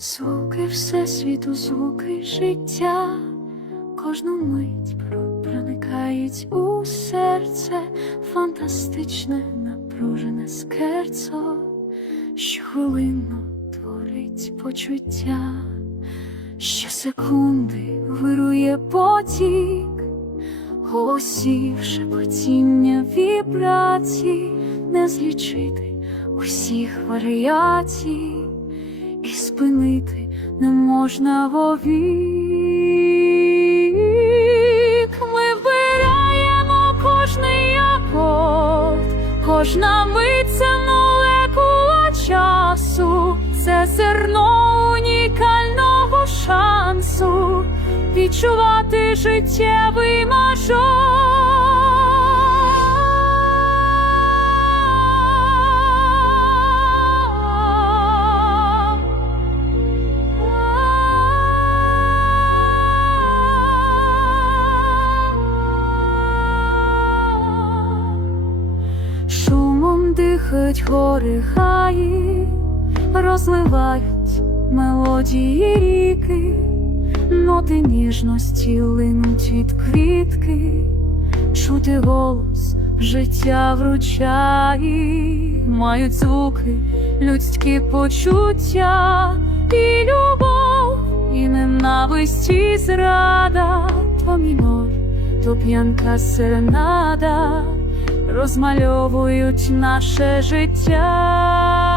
Звуки всесвіту, звуки життя, кожну мить проникають у серце, фантастичне, напружене скерцо, щохвилинно творить почуття, щосекунди вирує потік, голосів, шепотіння, вібрацій, не злічити усіх варіацій і спинити не можна вовік. Ми вбираємо кожний акорд, кожна мить це молекула часу, це зерно унікального шансу відчувати життєвий мажор. Дихають гори хаї, розливають мелодії ріки, ноти ніжності линуть від квітки, чути голос життя вручає, мають звуки, людські почуття і любов, і ненависть, і зрада, то мінор, то п'янка серенада розмальовують наше життя.